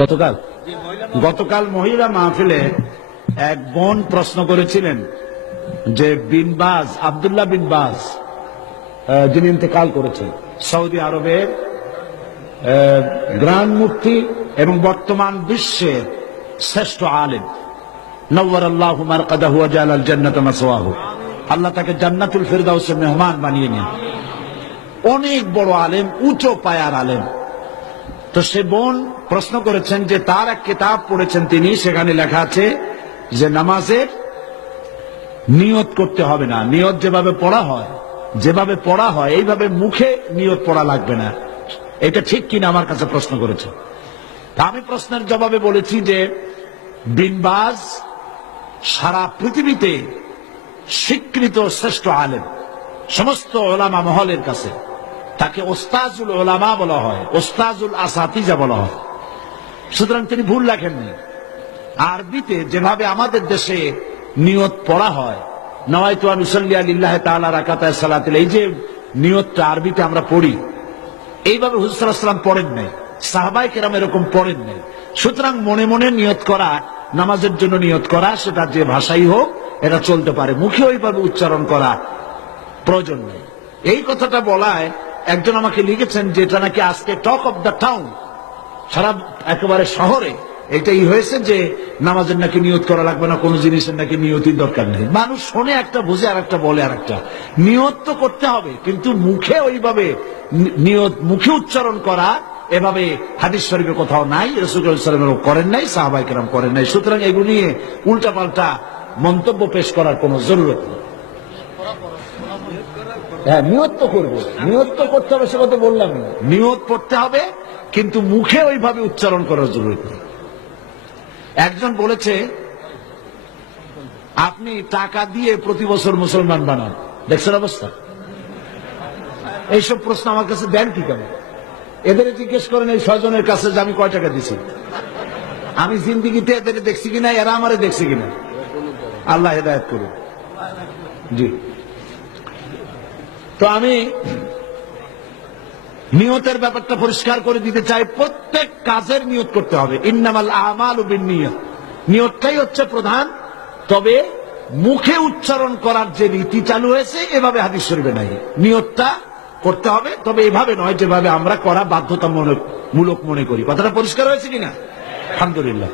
গতকাল গতকাল মহিলা মাহফিলে এক বোন প্রশ্ন করেছিলেন যে বিন বাজ, আব্দুল্লাহ বিন বাজ যিনি ইন্তেকাল করেছেন, সৌদি আরবের গ্রান্ড মুফতি এবং বর্তমান বিশ্বের শ্রেষ্ঠ আলেম, নওয়ারাল্লাহু মারকাদাহু ওয়া জাআলাল জান্নাতা মাসওয়াহু, আল্লাহ তাকে জান্নাতুল ফিরদাউসের মেহমান বানিয়ে নেন। অনেক বড় আলেম, উঁচু পায়ার আলেম। তো সে বোন প্রশ্ন করেছেন যে তার এক কিতাব পড়েছেন তিনি, সেখানে লেখা আছে যে নামাজের নিয়ত করতে হবে না, নিয়ত যেভাবে পড়া হয় এইভাবে মুখে নিয়ত পড়া লাগবে না। এটা ঠিক কিনা আমার কাছে প্রশ্ন করেছে। আমি প্রশ্নের জবাবে বলেছি যে বিন বাজ সারা পৃথিবীতে স্বীকৃত শ্রেষ্ঠ আলেম, সমস্ত ওলামা মহলের কাছে তাকে ওস্তাজুল ওলামা বলা হয়, ওস্তাজুল আসাতিজা বলা হয়। সুতরাং তিনি ভুল লেখেননি। আরবিতে যেভাবে আমাদের দেশে নিয়ত পড়া হয়, নওয়াইতু আন উসাল্লি লিল্লাহি তাআলা রাকাতায় সালাতিল, এই যে নিয়তটা আরবিতে আমরা পড়ি, এইভাবে হুজুর সাল্লাল্লাহু আলাইহি ওয়াসাল্লাম পড়েন নাই, সাহাবায়ে কেরাম এরকম পড়েন নাই। সুতরাং মনে মনে নিয়ত করা, নামাজের জন্য নিয়ত করা, সেটা যে ভাষাই হোক এটা চলতে পারে, মুখে ওইভাবে উচ্চারণ করা প্রয়োজন নেই। এই কথাটা বলায় একজন আমাকে লিখেছেন যে এটা নাকি আজকে টক অফ দ্য টাউন, সারা একেবারে শহরে এটাই হয়েছে যে নামাজের নাকি নিয়ত করা লাগবে না, কোন জিনিসের নাকি নিয়তির দরকার নেই। মানুষ শোনে একটা, বুঝে আর একটা, বলে আর একটা। নিয়ত তো করতে হবে, কিন্তু মুখে ওইভাবে নিয়ত, মুখে উচ্চারণ করা এভাবে হাদিস শরীফে কোথাও নাই, রাসূল সাল্লাল্লাহু আলাইহি ওয়াসাল্লাম করেন নাই, সাহাবায়ে কেরাম করেন নাই। সুতরাং এগুলো নিয়ে উল্টাপাল্টা মন্তব্য পেশ করার কোনো জরুরত নেই। হ্যাঁ, নিয়ত তো করবো, নিয়ত তো করতে হবে, সে কথা বললাম না। নিয়ত পড়তে হবে, কিন্তু মুখে ওইভাবে উচ্চারণ করার জরুরত নেই। একজন বলেছে আপনি টাকা দিয়ে প্রতি বছর মুসলমান বানান, দেখছেন অবস্থা? এইসব প্রশ্ন আমার কাছে দেন কি কেন? এদের জিজ্ঞেস করেন এই 6 জনের কাছে যে আমি কয় টাকা দিছি, আমি জিন্দিগিতে এদের দেখছি কিনা, এরা আমারে দেখছি কিনা। আল্লাহ হেদায়েত করুন। জি, তো আমি নিয়তের ব্যাপারটা পরিষ্কার করে দিতে চাই। প্রত্যেক কাজের নিয়ত করতে হবে। ইন্নামাল আমালু বিন্নিয়াত, নিয়তটাই হচ্ছে প্রধান। তবে মুখে উচ্চারণ করার যে রীতি চালু হয়েছে, এভাবে হাদিস শরীফে নাই। নিয়তটা করতে হবে, তবে এভাবে নয় যেভাবে আমরা করা বাধ্যতামূলক মনে করি। কথাটা পরিষ্কার হয়েছে কিনা? আলহামদুলিল্লাহ।